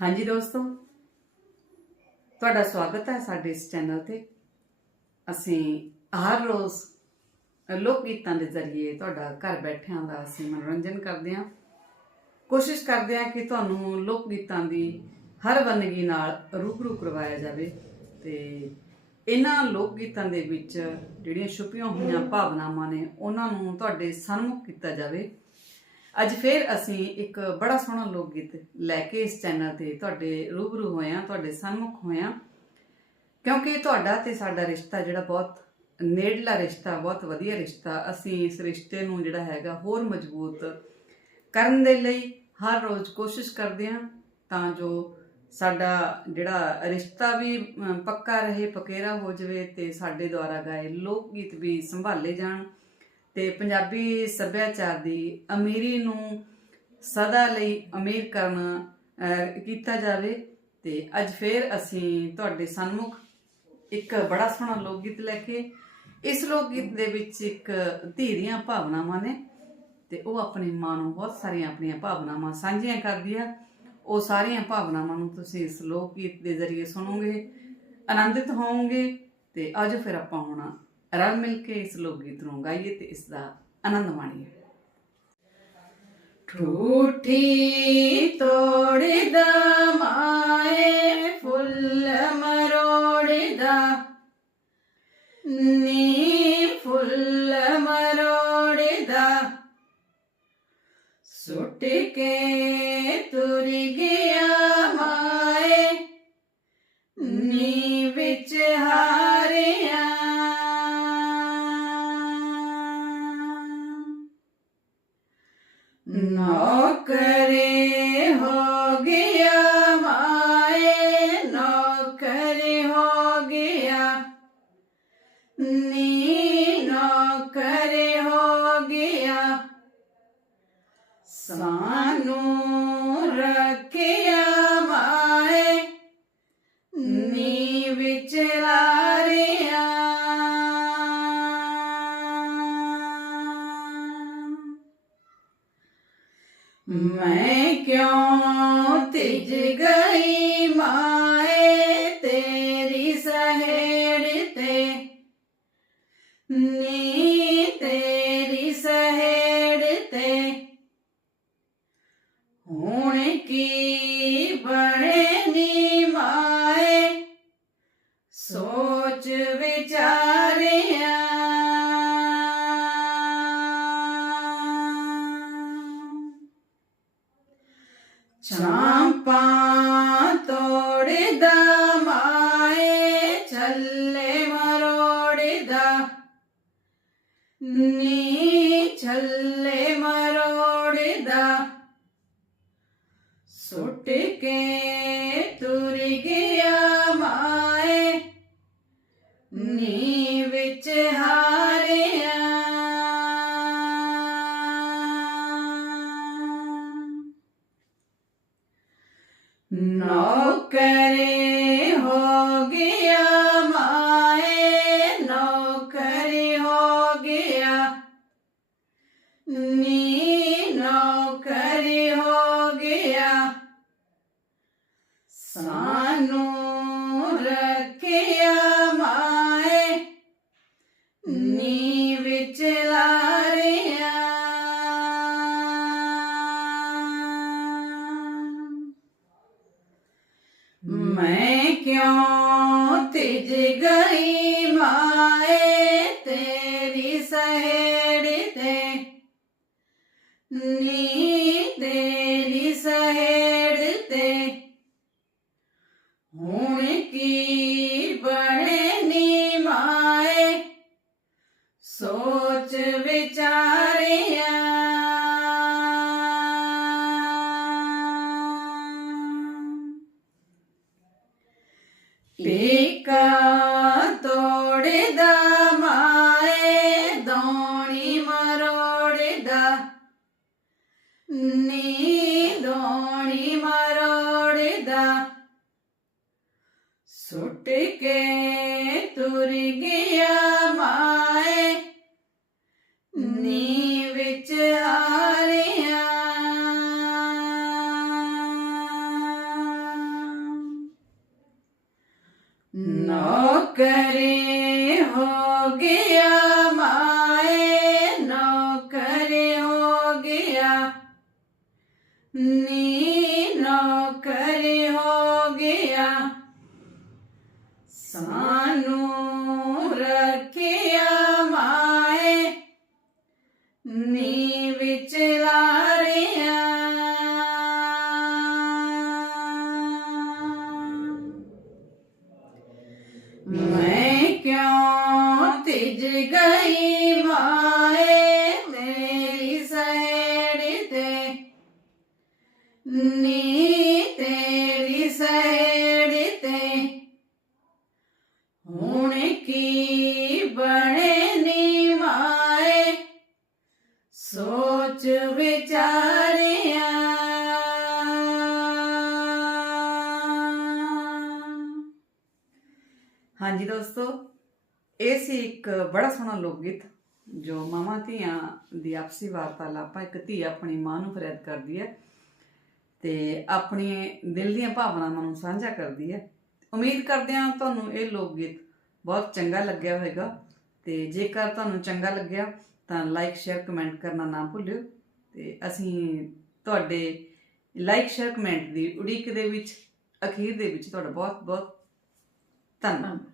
ਹਾਂਜੀ ਦੋਸਤੋ, ਤੁਹਾਡਾ ਸਵਾਗਤ ਹੈ ਸਾਡੇ ਇਸ ਚੈਨਲ ਤੇ। ਅਸੀਂ ਹਰ ਰੋਜ਼ ਲੋਕ ਗੀਤਾਂ ਦੇ ਜ਼ਰੀਏ ਤੁਹਾਡਾ ਘਰ ਬੈਠਿਆਂ ਦਾ ਅਸੀਂ ਮਨੋਰੰਜਨ ਕਰਦੇ ਹਾਂ। ਕੋਸ਼ਿਸ਼ ਕਰਦੇ ਹਾਂ ਕਿ ਤੁਹਾਨੂੰ ਲੋਕ ਗੀਤਾਂ ਦੀ ਹਰ ਵੰਨਗੀ ਨਾਲ ਰੂਬਰੂ ਕਰਵਾਇਆ ਜਾਵੇ ਤੇ ਇਹਨਾਂ ਲੋਕ ਗੀਤਾਂ ਦੇ ਵਿੱਚ ਜਿਹੜੀਆਂ ਛੁਪੀਆਂ ਹੋਈਆਂ ਭਾਵਨਾਵਾਂ ਨੇ, ਉਹਨਾਂ ਨੂੰ ਤੁਹਾਡੇ ਸਨਮੁਖ ਕੀਤਾ ਜਾਵੇ। ਅੱਜ ਫਿਰ ਅਸੀਂ ਇੱਕ ਬੜਾ ਸੋਹਣਾ ਲੋਕ ਗੀਤ ਲੈ ਕੇ ਇਸ ਚੈਨਲ ਤੇ ਤੁਹਾਡੇ ਰੂਬਰੂ ਹੋਏ ਹਾਂ, ਤੁਹਾਡੇ ਸਨਮੁਖ ਹੋਏ ਹਾਂ। ਕਿਉਂਕਿ ਤੁਹਾਡਾ ਤੇ ਸਾਡਾ ਰਿਸ਼ਤਾ ਜਿਹੜਾ ਬਹੁਤ ਨੇੜਲਾ ਰਿਸ਼ਤਾ, ਬਹੁਤ ਵਧੀਆ ਰਿਸ਼ਤਾ, ਅਸੀਂ ਇਸ ਰਿਸ਼ਤੇ ਨੂੰ ਜਿਹੜਾ ਹੈਗਾ ਹੋਰ ਮਜ਼ਬੂਤ ਕਰਨ ਦੇ ਲਈ ਹਰ ਰੋਜ਼ ਕੋਸ਼ਿਸ਼ ਕਰਦੇ ਹਾਂ ਤਾਂ ਜੋ ਸਾਡਾ ਜਿਹੜਾ ਰਿਸ਼ਤਾ ਵੀ ਪੱਕਾ ਰਹੇ, ਪਕੇਰਾ ਹੋ ਜਾਵੇ ਤੇ ਸਾਡੇ ਦੁਆਰਾ ਗਾਏ ਲੋਕ ਗੀਤ ਵੀ ਸੰਭਾਲੇ ਜਾਣ। ਤੇ ਪੰਜਾਬੀ ਸੱਭਿਆਚਾਰ ਦੀ ਅਮੀਰੀ ਨੂੰ ਸਦਾ ਲਈ ਅਮੀਰ ਕਰਨ ਕੀਤਾ ਜਾਵੇ ਤੇ ਅੱਜ ਫੇਰ ਅਸੀਂ ਤੁਹਾਡੇ ਸਨਮੁਖ ਇੱਕ ਬੜਾ ਸੋਹਣਾ ਲੋਕ ਗੀਤ ਲੈ ਕੇ ਇਸ ਲੋਕ ਗੀਤ ਦੇ ਵਿੱਚ ਇੱਕ ਧੀ ਦੀਆਂ ਭਾਵਨਾਵਾਂ ਨੇ ਤੇ ਉਹ ਆਪਣੀ ਮਾਂ ਨੂੰ ਬਹੁਤ ਸਾਰੀਆਂ ਆਪਣੀਆਂ ਭਾਵਨਾਵਾਂ ਸਾਂਝੀਆਂ ਕਰਦੀ ਆ। ਉਹ ਸਾਰੀਆਂ ਭਾਵਨਾਵਾਂ ਨੂੰ ਤੁਸੀਂ ਇਸ ਲੋਕ ਗੀਤ ਦੇ ਜ਼ਰੀਏ ਸੁਣੋਗੇ, ਆਨੰਦਿਤ ਹੋਵੋਗੇ ਤੇ ਅੱਜ ਫਿਰ ਆਪਾਂ ਹੁਣ ਰਲ ਮਿਲ ਕੇ ਇਸ ਲੋਕ ਗੀਤ ਨੂੰ ਗਾਈਏ ਤੇ ਇਸ ਦਾ ਆਨੰਦ ਮਾਣੀਏ। ਠੂਠੀ ਤੋੜਦਾ ਮਾਏ, ਫੁੱਲ ਮਰੋੜਦਾ ਨੀ ਫੁੱਲ ਮਰੋੜਦਾ ਸੁੱਟ ਕੇ ਤੁਰ ਗਿਆ ਮਾਏ, ਨੀ ਵਿੱਚ ਹਾਰਿਆ ਨੀ ਨੌਕਰੇ ਹੋ ਗਿਆ। ਸਾਨੂੰ ਰੱਖਿਆ ਮਾਏ ਨੀ ਵਿੱਚ ਮੈਂ ਕਿਉਂ ਤਿਜ ਗਈ ਮਾਏ ਤੇਰੀ ਸਹੇੜ ਤੇ? ਛੱਲੇ ਮਰੋੜਦਾ। ਨੀ ਛੱਲੇ ਮਰੋੜਦਾ। ਸੁੱਟ ਕੇ ਤੁਰ ਗਿਆ ਮਾਏ। ਨੀ ਤੇਰੀ ਸਹੇੜ ਤੇ ਨੀ ਤੇਰੀ ਸਹੇੜ ਹੁਣ ਕੀ ਬਣੇ ਨੀ ਮਾਏ? ਸੋਚ ਵਿਚਾਰਿਆ। ਟੇਕਾ ਸੁੱਟ ਕੇ ਤੁਰ ਗਿਆ ਮਾਏ। ਨੀ ਵਿੱਚ ਹਾਰਿਆ ਮੈਂ ਕਿਉਂ ਤਿਜ ਗਈ? ਹਾਂਜੀ ਦੋਸਤੋ, ਇਹ ਸੀ ਇੱਕ ਬੜਾ ਸੋਹਣਾ ਲੋਕ ਗੀਤ ਜੋ ਮਾਵਾਂ ਧੀਆਂ ਦੀ ਆਪਸੀ ਵਾਰਤਾਲਾਪ ਆ ਇੱਕ ਧੀ ਆਪਣੀ ਮਾਂ ਨੂੰ ਫਰਿਆਦ ਕਰਦੀ ਹੈ ਤੇ ਆਪਣੇ ਦਿਲ ਦੀਆਂ ਭਾਵਨਾਵਾਂ ਨੂੰ ਸਾਂਝਾ ਕਰਦੀ ਹੈ। ਉਮੀਦ ਕਰਦੇ ਹਾਂ ਤੁਹਾਨੂੰ ਇਹ ਲੋਕ ਗੀਤ ਬਹੁਤ ਚੰਗਾ ਲੱਗਿਆ ਹੋਵੇਗਾ ਤੇ ਜੇਕਰ ਤੁਹਾਨੂੰ ਚੰਗਾ ਲੱਗਿਆ ਤਾਂ ਲਾਈਕ, ਸ਼ੇਅਰ, ਕਮੈਂਟ ਕਰਨਾ ਨਾ ਭੁੱਲਿਓ ਤੇ ਅਸੀਂ ਤੁਹਾਡੇ ਲਾਈਕ, ਸ਼ੇਅਰ, ਕਮੈਂਟ ਦੀ ਉਡੀਕ ਦੇ ਵਿੱਚ, ਅਖੀਰ ਦੇ ਵਿੱਚ ਤੁਹਾਡਾ ਬਹੁਤ ਬਹੁਤ ਧੰਨਵਾਦ।